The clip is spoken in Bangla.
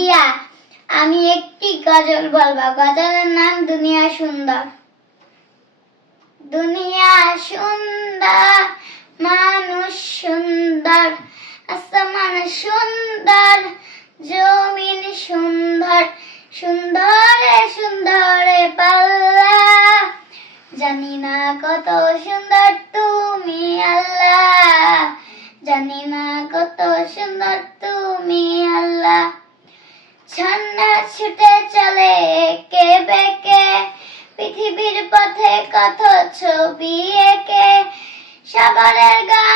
দিয়া আমি একটি গজল বলবো। গজলের নাম দুনিয়া সুন্দর। দুনিয়া সুন্দর, মানুষ সুন্দর, আসমান সুন্দর, জমিন সুন্দর, সুন্দরে সুন্দরে পাল্লা। জানি না কত সুন্দর তুমি আল্লাহ, জানি না কত সুন্দর তুমি আল্লাহ। ঝর্ণা ছুটে চলে একে বেঁকে, পৃথিবীর পথে কত ছবি এঁকে, সাগরের গা